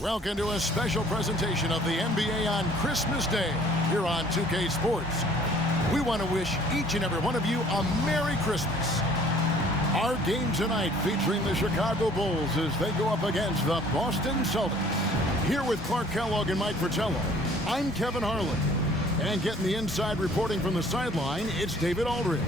Welcome to a special presentation of the NBA on Christmas Day here on 2K Sports. We want to wish each and every one of you a Merry Christmas. Our game tonight featuring the Chicago Bulls as they go up against the Boston Celtics. Here with Clark Kellogg and Mike Fratello, I'm Kevin Harlan. And getting the inside reporting from the sideline, it's David Aldridge.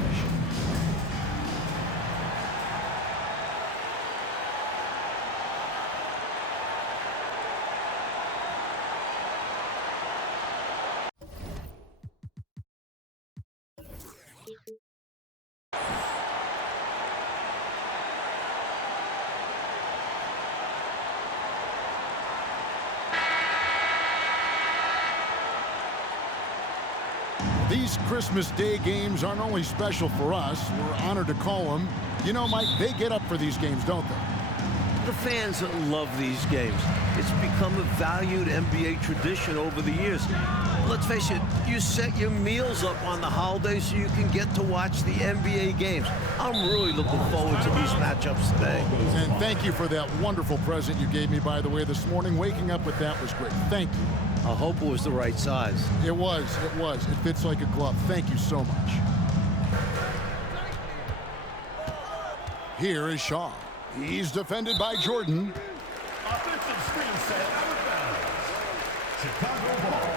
These Christmas Day games aren't only special for us, we're honored to call them. You know, Mike, they get up for these games, don't they? The fans love these games. It's become a valued NBA tradition over the years. Let's face it, you set your meals up on the holidays so you can get to watch the NBA games. I'm really looking forward to these matchups today. And thank you for that wonderful present you gave me, by the way, this morning. Waking up with that was great. Thank you. I hope it was the right size. It was. It fits like a glove. Thank you so much. Here is Shaw. He's defended by Jordan. Offensive screen set out of bounds. Chicago ball.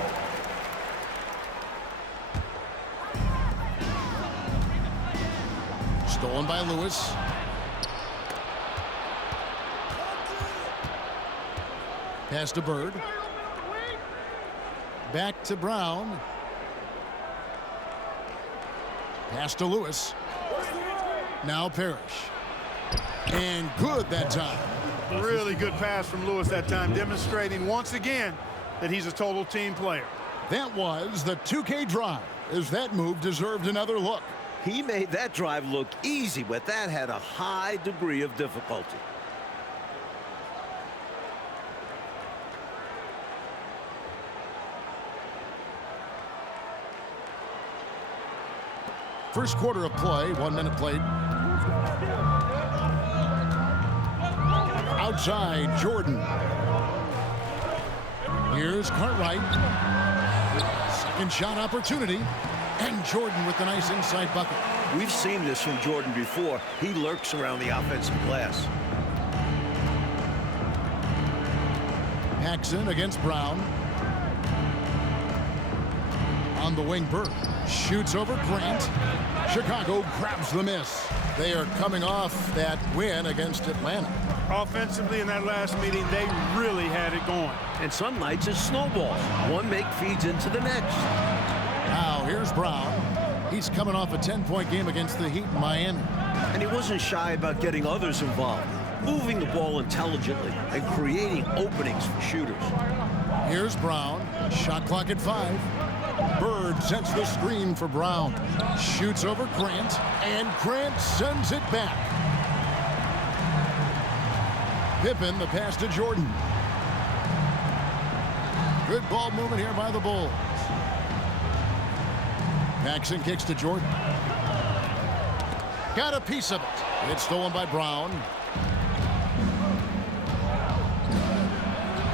Stolen by Lewis. Pass to Bird. Back to Brown. Pass to Lewis. Now Parrish. And good that time. Really good pass from Lewis that time, demonstrating once again that he's a total team player. That was the 2K drive, as that move deserved another look. He made that drive look easy, but that had a high degree of difficulty. First quarter of play, 1 minute played. Outside, Jordan. Here's Cartwright. Second shot opportunity. And Jordan with the nice inside bucket. We've seen this from Jordan before. He lurks around the offensive glass. Paxson against Brown. On the wing, Bird shoots over Grant. Chicago grabs the miss. They are coming off that win against Atlanta. Offensively in that last meeting, they really had it going. And some nights it snowballs. One make feeds into the next. Now here's Brown. He's coming off a 10-point game against the Heat in Miami. And he wasn't shy about getting others involved, moving the ball intelligently and creating openings for shooters. Here's Brown. Shot clock at 5. Bird sets the screen for Brown. Shoots over Grant, and Grant sends it back. Pippen, the pass to Jordan. Good ball movement here by the Bulls. Paxson kicks to Jordan. Got a piece of it. It's stolen by Brown.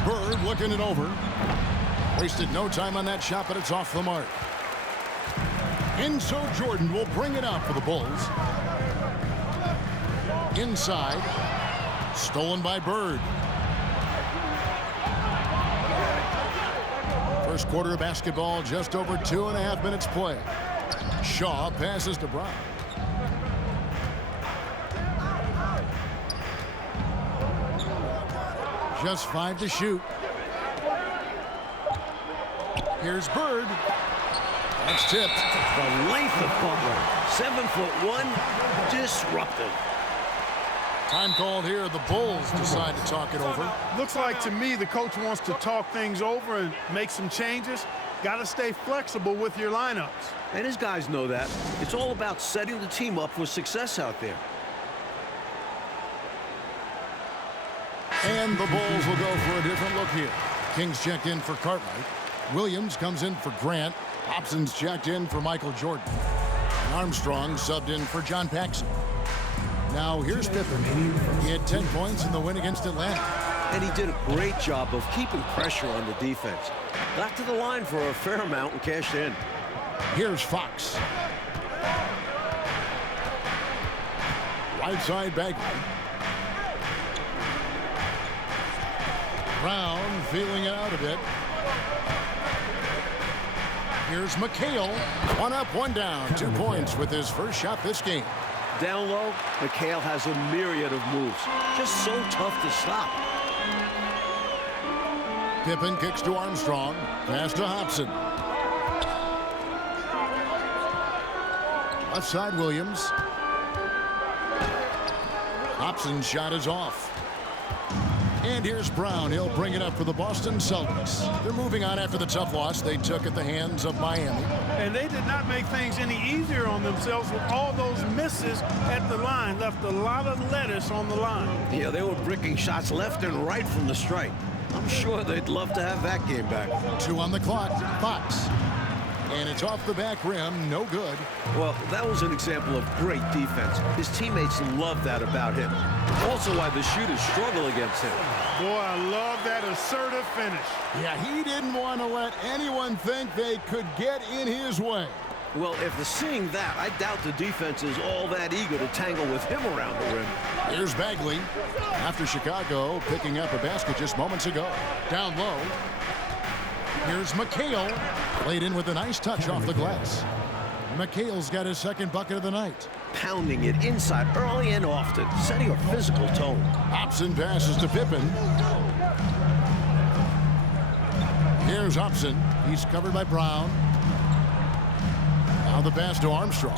Bird looking it over. Wasted no time on that shot, but it's off the mark. And so Jordan will bring it out for the Bulls. Inside. Stolen by Bird. First quarter of basketball, just over 2.5 minutes play. Shaw passes to Brown. Just 5 to shoot. Here's Bird. That's tipped. The length of Butler. 7'1", disruptive. Time called here. The Bulls decide to talk it over. Looks like to me the coach wants to talk things over and make some changes. Got to stay flexible with your lineups. And his guys know that. It's all about setting the team up for success out there. And the Bulls will go for a different look here. Kings checked in for Cartwright. Williams comes in for Grant. Hobson's checked in for Michael Jordan. And Armstrong subbed in for John Paxson. Now here's Pippen. He had 10 points in the win against Atlanta. And he did a great job of keeping pressure on the defense. Got to the line for a fair amount and cashed in. Here's Fox. Right side Bagley. Brown feeling it out a bit. Here's McHale. One up, one down. 2 points with his first shot this game. Down low, McHale has a myriad of moves. Just so tough to stop. Pippen kicks to Armstrong. Pass to Hobson. Left side Williams. Hobson's shot is off. And here's Brown. He'll bring it up for the Boston Celtics. They're moving on after the tough loss they took at the hands of Miami. And they did not make things any easier on themselves with all those misses at the line. Left a lot of lettuce on the line. Yeah, they were bricking shots left and right from the stripe. I'm sure they'd love to have that game back. 2 on the clock. Fox. And it's off the back rim. No good. Well, that was an example of great defense. His teammates love that about him. Also why the shooters struggle against him. Boy, I love that assertive finish. Yeah, he didn't want to let anyone think they could get in his way. Well, if they're seeing that, I doubt the defense is all that eager to tangle with him around the rim. Here's Bagley. After Chicago picking up a basket just moments ago. Down low. Here's McHale. Played in with a nice touch off the glass. McHale's got his second bucket of the night. Pounding it inside early and often, setting a physical tone. Hobson passes to Pippen. Here's Hobson. He's covered by Brown. Now the pass to Armstrong.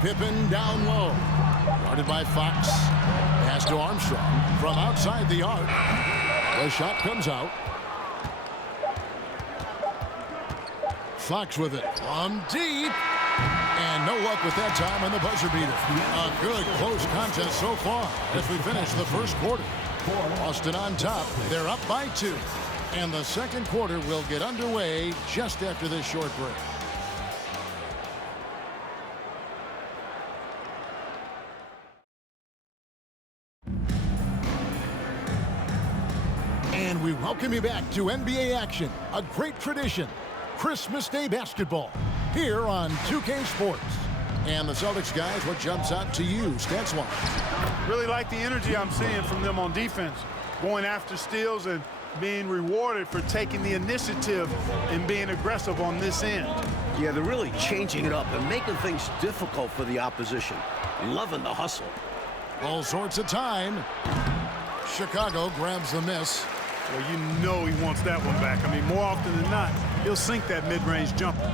Pippen down low. Guarded by Fox. Pass to Armstrong from outside the arc. The shot comes out. Fox with it from deep. And no luck with that time on the buzzer beater. A good close contest so far as we finish the first quarter. Boston on top. They're up by 2. And the second quarter will get underway just after this short break. And we welcome you back to NBA action, a great tradition, Christmas Day basketball, here on 2K Sports. And the Celtics guys, what jumps out to you, stats-wise? Really like the energy I'm seeing from them on defense, going after steals and being rewarded for taking the initiative and being aggressive on this end. Yeah, they're really changing it up and making things difficult for the opposition. Loving the hustle. All sorts of time. Chicago grabs the miss. Well, you know he wants that one back. I mean, more often than not, he'll sink that mid-range jumper.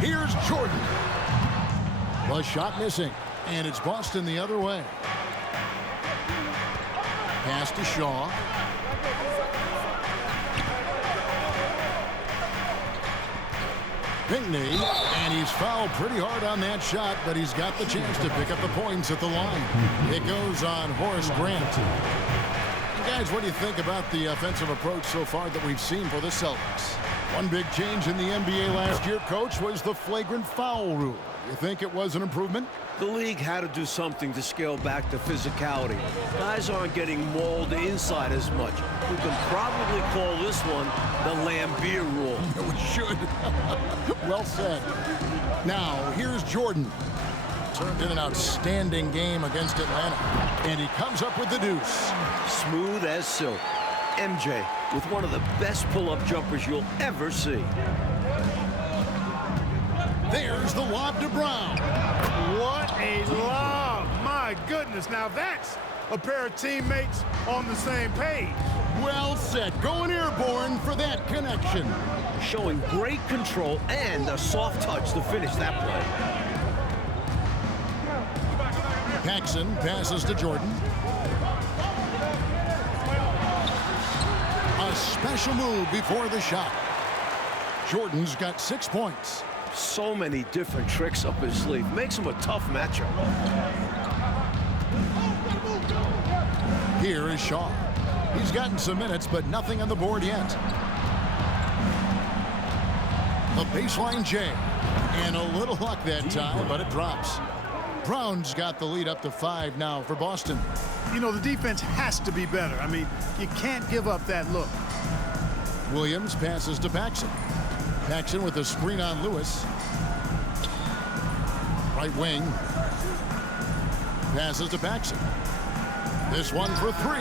Here's Jordan. The shot missing, and it's Boston the other way. Pass to Shaw. Pinckney, and he's fouled pretty hard on that shot, but he's got the chance to pick up the points at the line. It goes on Horace Grant. Guys, what do you think about the offensive approach so far that we've seen for the Celtics? One big change in the NBA last year, Coach, was the flagrant foul rule. You think it was an improvement? The league had to do something to scale back the physicality. Guys aren't getting mauled inside as much. We can probably call this one the Lambeer rule. We should. Well said. Now, here's Jordan. Turned in an outstanding game against Atlanta. And he comes up with the deuce. Smooth as silk. MJ with one of the best pull-up jumpers you'll ever see. There's the lob to Brown. What a lob. My goodness. Now that's a pair of teammates on the same page. Well said. Going airborne for that connection. Showing great control and a soft touch to finish that play. Paxson passes to Jordan. A special move before the shot. Jordan's got 6 points. So many different tricks up his sleeve. Makes him a tough matchup. Here is Shaw. He's gotten some minutes, but nothing on the board yet. The baseline J. And a little luck that time, but it drops. Brown's got the lead up to 5 now for Boston. You know, the defense has to be better. I mean, you can't give up that look. Williams passes to Paxson. Paxson with a screen on Lewis. Right wing. Passes to Paxson. This one for 3.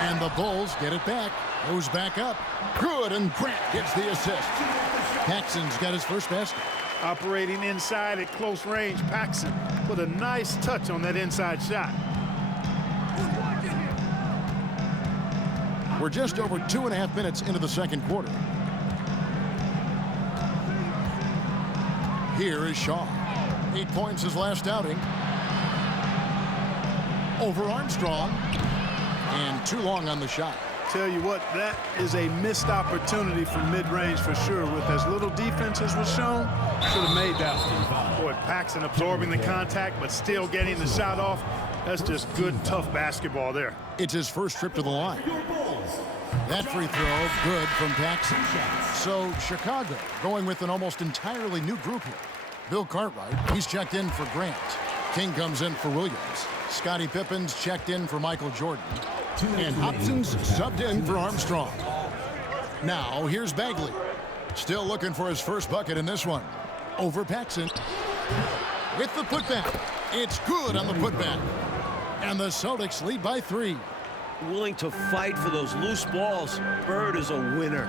And the Bulls get it back. Goes back up. Good, and Grant gets the assist. Paxson's got his first basket. Operating inside at close range, Paxson put a nice touch on that inside shot. We're just over 2.5 minutes into the second quarter. Here is Shaw. 8 points his last outing. Over Armstrong. And too long on the shot. Tell you what, that is a missed opportunity from mid-range for sure. With as little defense as was shown, should have made that one. Boy, Paxson absorbing the contact, but still getting the shot off. That's just good, tough basketball there. It's his first trip to the line. That free throw, good from Paxson. So Chicago going with an almost entirely new group here. Bill Cartwright, he's checked in for Grant. King comes in for Williams. Scottie Pippen's checked in for Michael Jordan. And Hobson's subbed in for Armstrong. Now, here's Bagley. Still looking for his first bucket in this one. Over Paxson. With the putback. It's good on the putback. And the Celtics lead by 3. Willing to fight for those loose balls. Bird is a winner.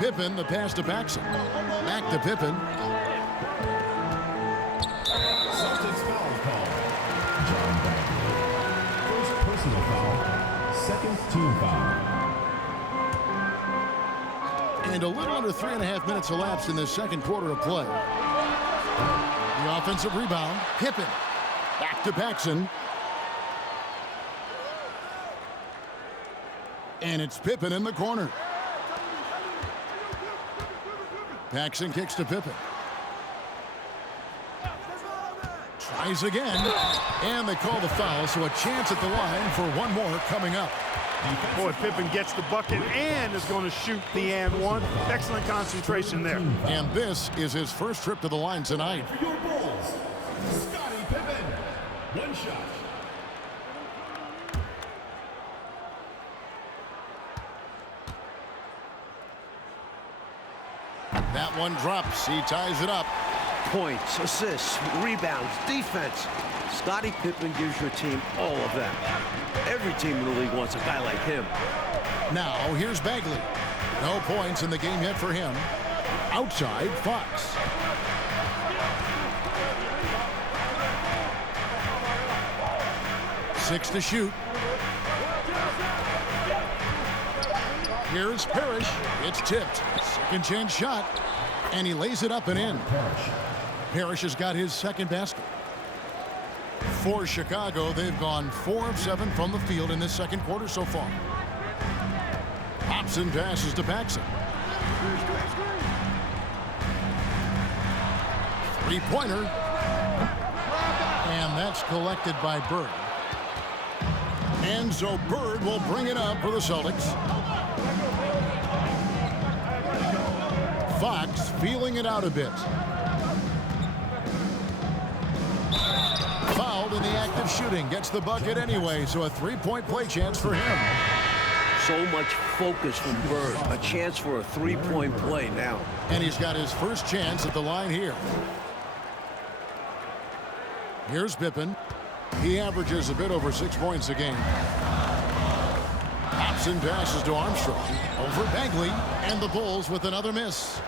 Pippen, the pass to Paxson. Back to Pippen. Celtics foul call. John Bagley. First personal foul. Second team foul. And a little under 3.5 minutes elapsed in this second quarter of play. The offensive rebound. Pippen. Back to Paxson. And it's Pippen in the corner. Paxson kicks to Pippen. Tries again. And they call the foul, so a chance at the line for one more coming up. Boy, Pippen gets the bucket and is going to shoot the and one. Excellent concentration there. And this is his first trip to the line tonight. For your Bulls, Scottie Pippen. One shot. That one drops. He ties it up. Points, assists, rebounds, defense. Scottie Pippen gives your team all of that. Every team in the league wants a guy like him. Now, here's Bagley. No points in the game yet for him. Outside, Fox. Six to shoot. Here's Parrish. It's tipped. Second chance shot. And he lays it up and in. Parrish has got his second basket. For Chicago, they've gone 4 of 7 from the field in this second quarter so far. Hobson passes to Paxson. Three-pointer. And that's collected by Bird. And so Bird will bring it up for the Celtics. Fox feeling it out a bit. Fouled in the act of shooting. Gets the bucket anyway, so a three-point play chance for him. So much focus from Bird. A chance for a three-point play now. And he's got his first chance at the line here. Here's Pippen. He averages a bit over 6 points a game. Hobson passes to Armstrong. Over Bagley. And the Bulls with another miss.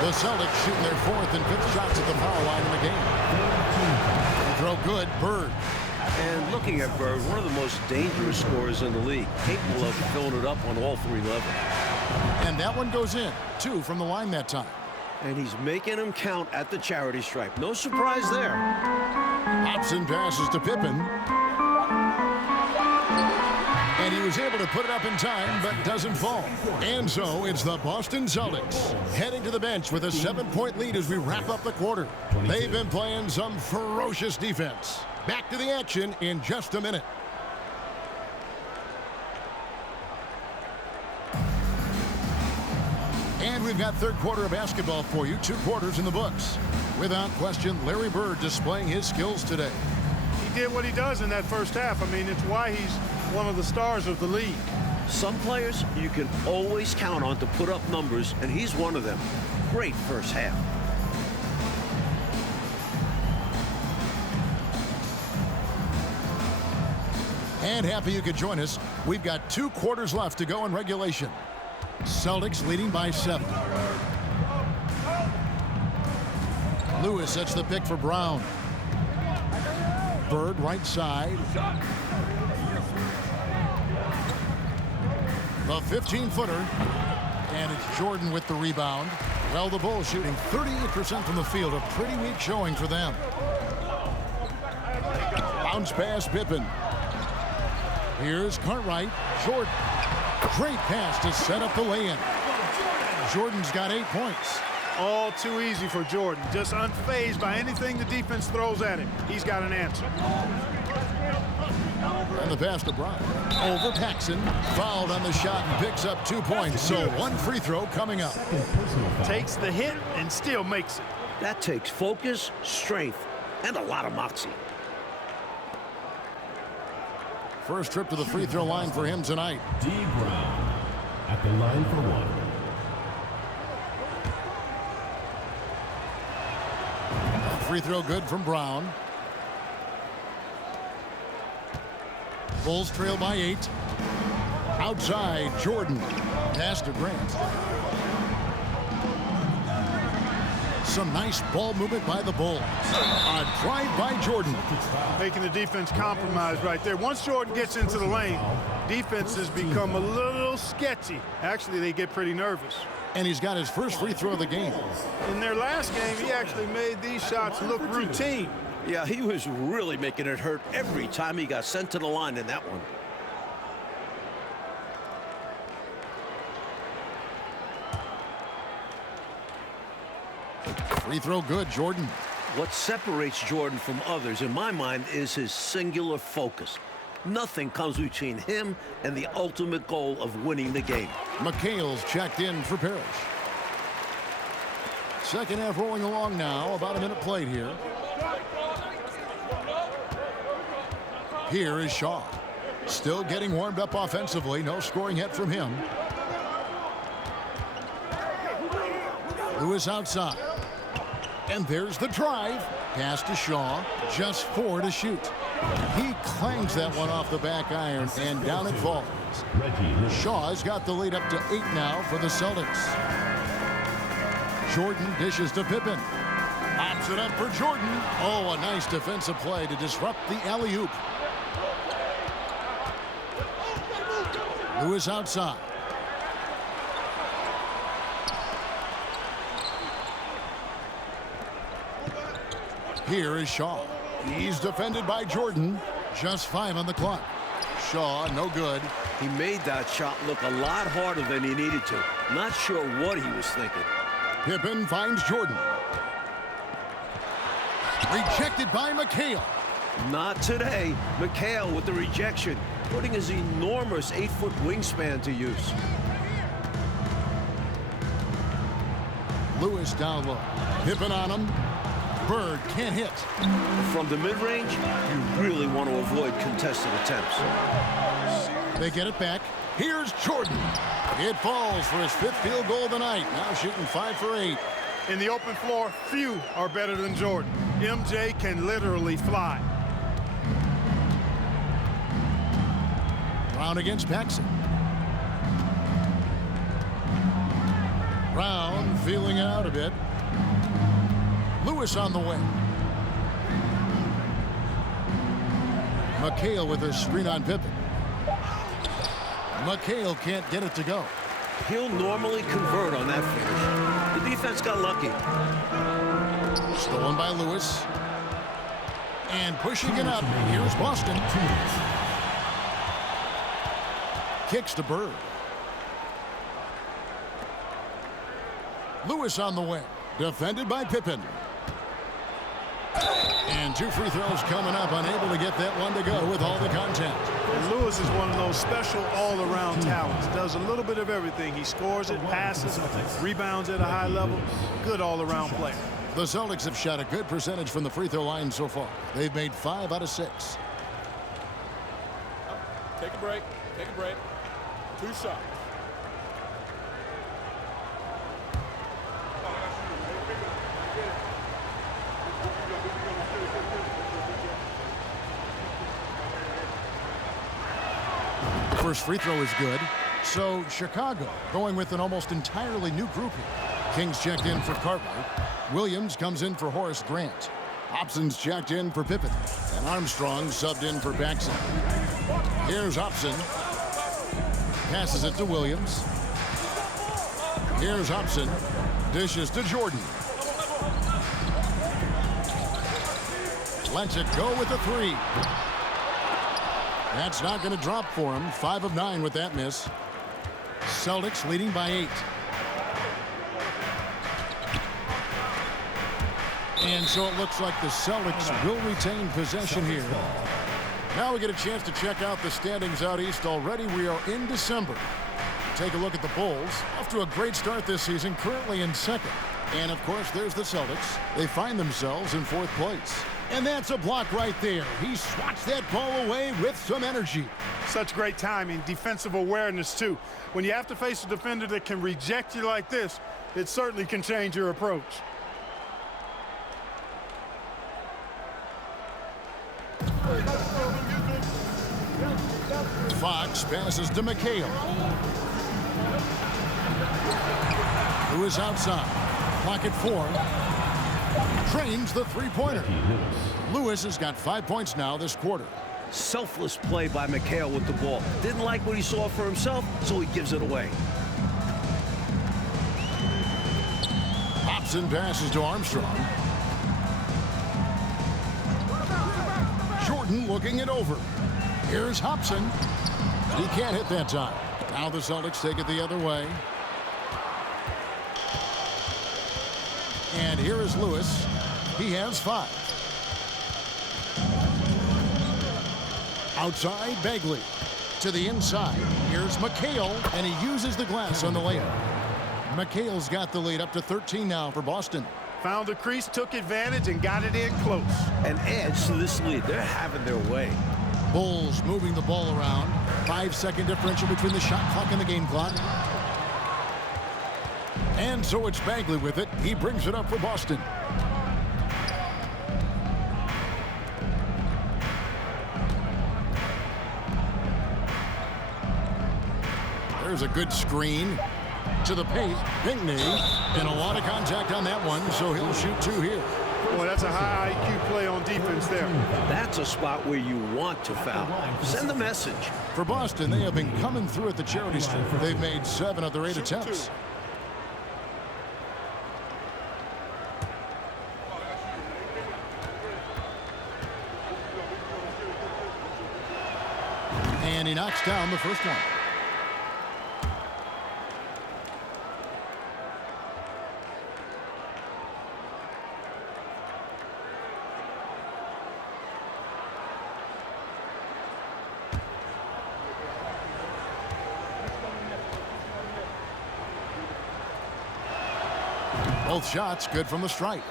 The Celtics shooting their 4th and 5th shots at the foul line in the game. They throw good. Bird. And looking at Bird, one of the most dangerous scorers in the league. Capable of filling it up on all 3 levels. And that one goes in. 2 from the line that time. And he's making them count at the charity stripe. No surprise there. Hobson passes to Pippen. And he was able to put it up in time, but doesn't fall. And so it's the Boston Celtics heading to the bench with a 7-point lead as we wrap up the quarter. They've been playing some ferocious defense. Back to the action in just a minute. And we've We've got third quarter of basketball for you. 2 quarters in the books. Without question, Larry Bird displaying his skills today. He did what he does in that first half. I mean, it's why he's one of the stars of the league. Some players you can always count on to put up numbers, and he's one of them. Great first half. And happy you could join us. We've got 2 quarters left to go in regulation. Celtics leading by 7. Lewis sets the pick for Brown. Bird right side. The 15-footer. And it's Jordan with the rebound. Well, the Bulls shooting 38% from the field. A pretty weak showing for them. Bounce pass Pippen. Here's Cartwright. Jordan. Great pass to set up the lay-in. Jordan's got 8 points. All too easy for Jordan. Just unfazed by anything the defense throws at him. He's got an answer. And the pass to Brown. Over Paxson. Fouled on the shot and picks up 2 points. So 1 free throw coming up. Takes the hit and still makes it. That takes focus, strength, and a lot of moxie. First trip to the free throw line for him tonight. D. Brown at the line for 1. Free throw good from Brown. Bulls trail by 8. Outside, Jordan. Pass to Grant. Some nice ball movement by the Bulls. A drive by Jordan. Making the defense compromise right there. Once Jordan gets into the lane, defenses become a little sketchy. Actually, they get pretty nervous. And he's got his first free throw of the game. In their last game, he actually made these shots look routine. Yeah, he was really making it hurt every time he got sent to the line in that one. Free throw good, Jordan. What separates Jordan from others, in my mind, is his singular focus. Nothing comes between him and the ultimate goal of winning the game. McHale's checked in for Parrish. Second half rolling along now. About a minute played here. Here is Shaw. Still getting warmed up offensively. No scoring yet from him. Lewis outside. And there's the drive. Pass to Shaw. Just 4 to shoot. He clangs that one off the back iron, and down it falls. Shaw's got the lead up to 8 now for the Celtics. Jordan dishes to Pippen. Pops it up for Jordan. Oh, a nice defensive play to disrupt the alley-oop. Lewis outside. Here is Shaw. He's defended by Jordan. Just 5 on the clock. Shaw, no good. He made that shot look a lot harder than he needed to. Not sure what he was thinking. Pippen finds Jordan. Rejected by McHale. Not today. McHale with the rejection, putting his enormous 8-foot wingspan to use. Lewis down low. Pippen on him. Bird can't hit. From the mid-range, you really want to avoid contested attempts. They get it back. Here's Jordan. It falls for his 5th field goal of the night. Now shooting 5 for 8. In the open floor, few are better than Jordan. MJ can literally fly. Brown against Paxson. Brown feeling it out a bit. Lewis on the wing. McHale with a screen on Pippen. McHale can't get it to go. He'll normally convert on that finish. The defense got lucky. Stolen by Lewis. And pushing it up. Here's Boston. Kicks to Bird. Lewis on the wing. Defended by Pippen. And 2 free throws coming up, unable to get that one to go with all the contact. And Lewis is one of those special all-around talents. Does a little bit of everything. He scores it, passes, rebounds at a high level. Good all-around player. The Celtics have shot a good percentage from the free throw line so far. They've made 5 out of 6. Take a break. Take a break. 2 shots. First free throw is good. So Chicago going with an almost entirely new group here. Kings checked in for Cartwright. Williams comes in for Horace Grant. Hobson's checked in for Pippen. And Armstrong subbed in for Paxson. Here's Hobson. Passes it to Williams. Here's Hobson. Dishes to Jordan. Lets it go with a 3. That's not going to drop for him. 5 of 9 with that miss. Celtics leading by 8. And so it looks like the Celtics will retain possession here. Now we get a chance to check out the standings out east. Already we are in December. Take a look at the Bulls. Off to a great start this season, currently in 2nd. And of course, there's the Celtics. They find themselves in 4th place. And that's a block right there. He swats that ball away with some energy. Such great timing, defensive awareness too. When you have to face a defender that can reject you like this, it certainly can change your approach. Fox passes to McHale. Who is outside. Pocket 4. Trains the three-pointer. Lewis has got 5 points now this quarter. Selfless play by McHale with the ball. Didn't like what he saw for himself, so he gives it away. Hobson passes to Armstrong. Jordan looking it over. Here's Hobson. He can't hit that time. Now the Celtics take it the other way. And here is Lewis. He has 5. Outside, Bagley. To the inside. Here's McHale, and he uses the glass on the layup. McHale's got the lead up to 13 now for Boston. Found the crease, took advantage, and got it in close. And adds to this lead. They're having their way. Bulls moving the ball around. 5-second differential between the shot clock and the game clock. And so it's Bagley with it. He brings it up for Boston. There's a good screen to the paint. Pinckney, and a lot of contact on that one, so he'll shoot 2 here. Boy, that's a high IQ play on defense there. That's a spot where you want to foul. Send the message. For Boston, they have been coming through at the charity stripe. They've made 7 of their 8 attempts. And he knocks down the first one. Both shots good from the stripe.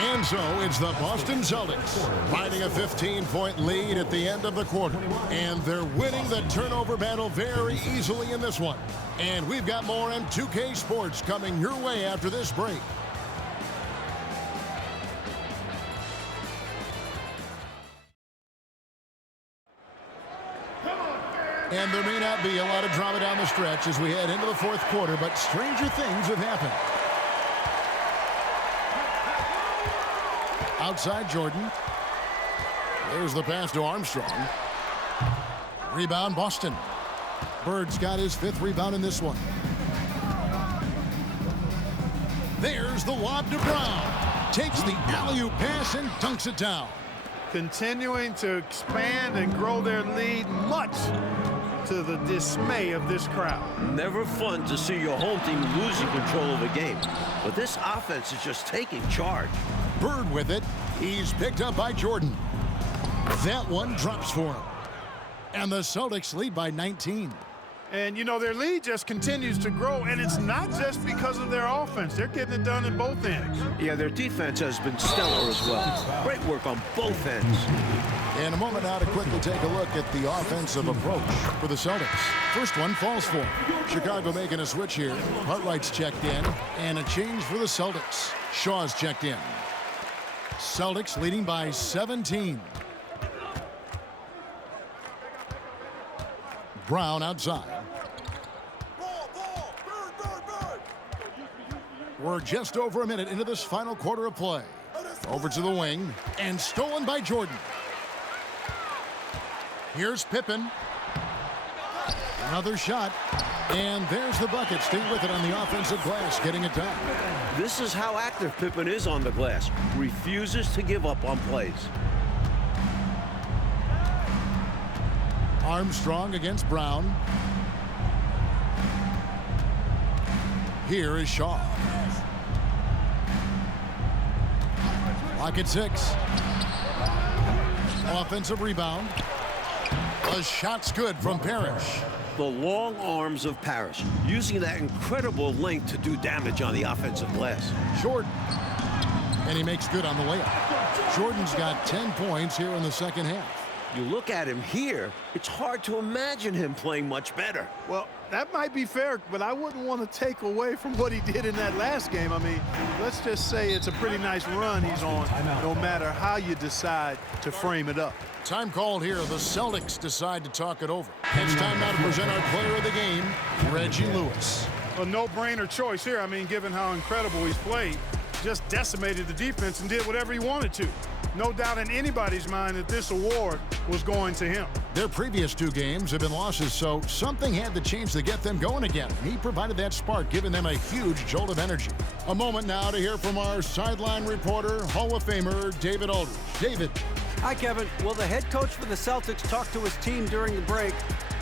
And so it's the Boston Celtics finding a 15-point lead at the end of the quarter. And they're winning the turnover battle very easily in this one. And we've got more M2K Sports coming your way after this break. And there may not be a lot of drama down the stretch as we head into the 4th quarter, but stranger things have happened. Outside Jordan. There's the pass to Armstrong. Rebound Boston. Bird's got his 5th rebound in this one. There's the lob to Brown. Takes the alley-oop pass and dunks it down. Continuing to expand and grow their lead much to the dismay of this crowd. Never fun to see your home team losing control of a game. But this offense is just taking charge. Bird with it. He's picked up by Jordan. That one drops for him. And the Celtics lead by 19. And, you know, their lead just continues to grow, and it's not just because of their offense. They're getting it done in both ends. Yeah, their defense has been stellar as well. Great work on both ends. In a moment now to quickly take a look at the offensive approach for the Celtics. First one falls for him. Chicago making a switch here. Cartwright's checked in, and a change for the Celtics. Shaw's checked in. Celtics leading by 17. Brown outside. We're just over a minute into this final quarter of play. Over to the wing, and stolen by Jordan. Here's Pippen. Another shot, and there's the bucket. Stay with it on the offensive glass, getting it down. This is how active Pippen is on the glass. Refuses to give up on plays. Armstrong against Brown. Here is Shaw. Lock at 6. Offensive rebound. A shot's good from Parrish. The long arms of Parrish, using that incredible length to do damage on the offensive glass. Jordan. And he makes good on the layup. Jordan's got 10 points here in the second half. You look at him here, it's hard to imagine him playing much better. Well, that might be fair, but I wouldn't want to take away from what he did in that last game. I mean, let's just say it's a pretty nice run he's on, no matter how you decide to frame it up. Time called here. The Celtics decide to talk it over. It's time now to present our player of the game, Reggie Lewis. A no-brainer choice here. I mean, given how incredible he's played, just decimated the defense and did whatever he wanted to. No doubt in anybody's mind that this award was going to him. Their previous 2 games have been losses, so something had to change to get them going again. He provided that spark, giving them a huge jolt of energy. A moment now to hear from our sideline reporter, Hall of Famer David Aldridge. David. Hi, Kevin. Well, the head coach for the Celtics talked to his team during the break.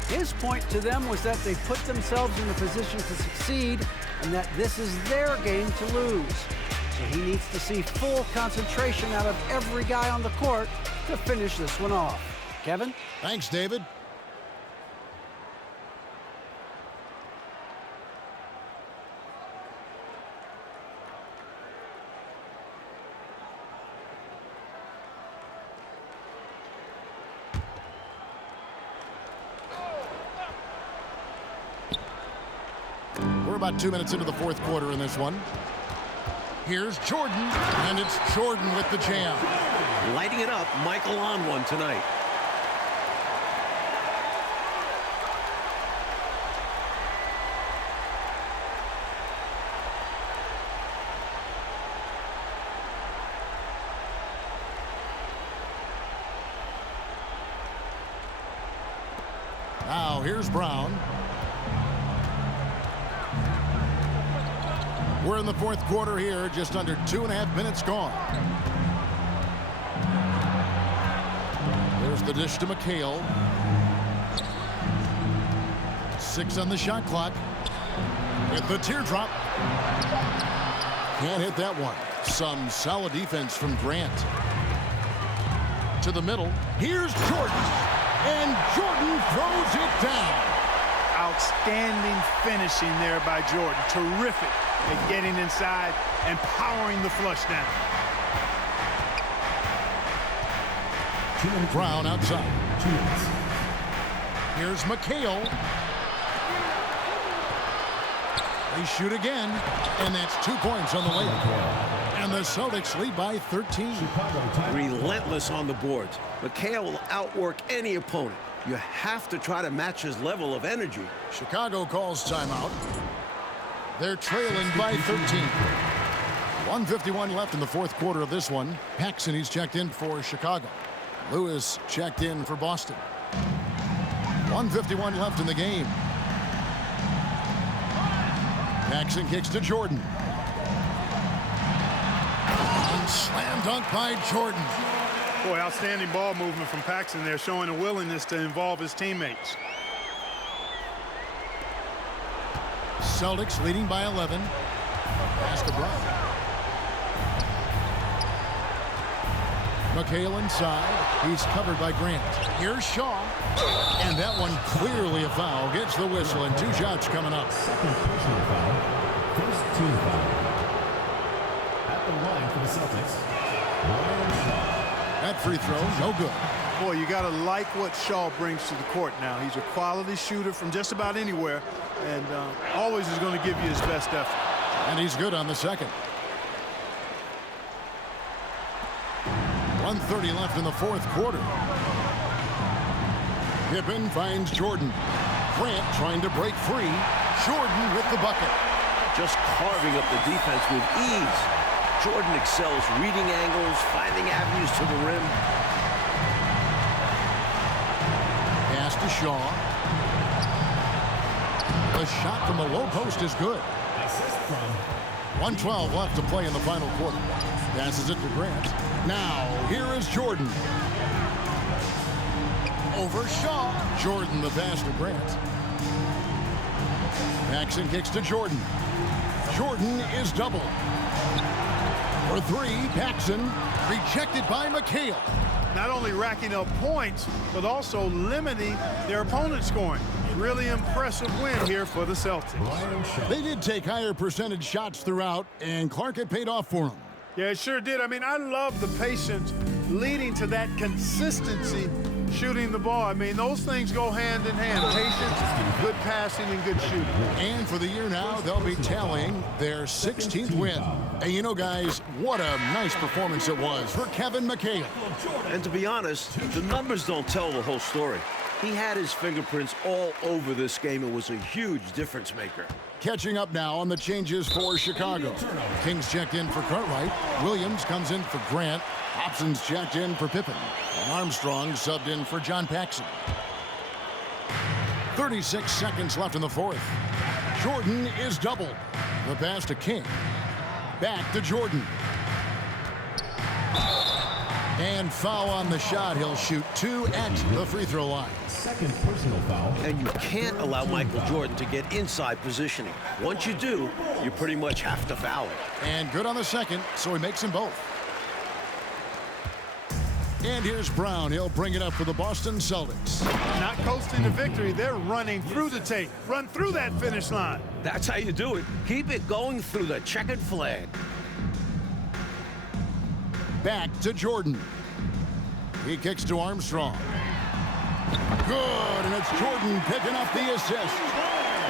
His point to them was that they put themselves in a position to succeed and that this is their game to lose. So he needs to see full concentration out of every guy on the court to finish this one off. Kevin? Thanks, David. We're about 2 minutes into the fourth quarter in this one. Here's Jordan, and it's Jordan with the jam. Lighting it up, Michael on one tonight. Now here's Brown. We're in the fourth quarter here, just under 2.5 minutes gone. There's the dish to McHale. 6 on the shot clock. With the teardrop. Can't hit that one. Some solid defense from Grant. To the middle. Here's Jordan. And Jordan throws it down. Outstanding finishing there by Jordan. Terrific at getting inside and powering the flush down. Brown outside. Here's McHale. They shoot again, and that's 2 points on the layup. And the Celtics lead by 13. Relentless on the boards. McHale will outwork any opponent. You have to try to match his level of energy. Chicago calls timeout. They're trailing by 13. 1:51 left in the fourth quarter of this one. Paxson, he's checked in for Chicago. Lewis checked in for Boston. 1:51 left in the game. Paxson kicks to Jordan. And slam dunk by Jordan. Boy, outstanding ball movement from Paxson there, showing a willingness to involve his teammates. Celtics leading by 11. Pass to Brown. McHale inside. He's covered by Grant. Here's Shaw. And that one clearly a foul. Gets the whistle, and 2 shots coming up. Second personal foul. First team foul. At the line for the Celtics, Ryan Shaw. That free throw, no good. Boy, you got to like what Shaw brings to the court now. He's a quality shooter from just about anywhere, and always is going to give you his best effort. And he's good on the second. 1:30 left in the fourth quarter. Pippen finds Jordan. Grant trying to break free. Jordan with the bucket. Just carving up the defense with ease. Jordan excels reading angles, finding avenues to the rim. Pass to Shaw. The shot from the low post is good. Assist from 1:12 left to play in the final quarter. Passes it to Grant. Now, here is Jordan. Over Shaw. Jordan the pass to Grant. Paxson kicks to Jordan. Jordan is doubled. For 3, Paxson rejected by McHale. Not only racking up points, but also limiting their opponent's scoring. Really impressive win here for the Celtics. Ryan Shaw. They did take higher percentage shots throughout, and Clark had paid off for him. Yeah, it sure did. I mean, I love the patience leading to that consistency shooting the ball. I mean, those things go hand in hand. Patience, good passing, and good shooting. And for the year now, they'll be tallying their 16th win. And you know, guys, what a nice performance it was for Kevin McHale. And to be honest, the numbers don't tell the whole story. He had his fingerprints all over this game and was a huge difference maker. Catching up now on the changes for Chicago. Kings checked in for Cartwright. Williams comes in for Grant. Hobson's checked in for Pippen. And Armstrong subbed in for John Paxson. 36 seconds left in the fourth. Jordan is doubled. The pass to King. Back to Jordan. And foul on the shot. He'll shoot 2 at the free throw line. Second personal foul. And you can't allow Michael Jordan to get inside positioning. Once you do, you pretty much have to foul it. And good on the second, so he makes them both. And here's Brown. He'll bring it up for the Boston Celtics. Not coasting to victory. They're running through the tape. Run through that finish line. That's how you do it. Keep it going through the checkered flag. Back to Jordan. He kicks to Armstrong. Good, and it's Jordan picking up the assist.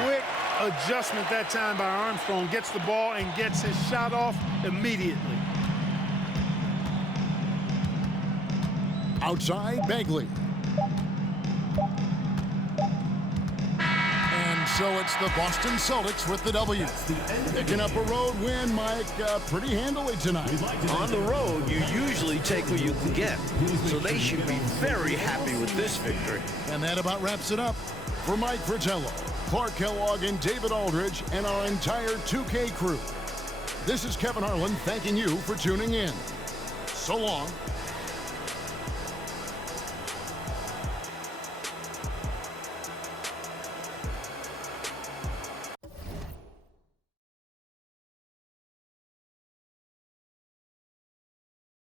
Quick adjustment that time by Armstrong. Gets the ball and gets his shot off immediately. Outside, Bagley. And so it's the Boston Celtics with the W. Picking up a road win, Mike, pretty handily tonight. On the road, you usually take what you can get. So they should be very happy with this victory. And that about wraps it up. For Mike Fratello, Clark Kellogg, and David Aldridge, and our entire 2K crew, this is Kevin Harlan thanking you for tuning in. So long.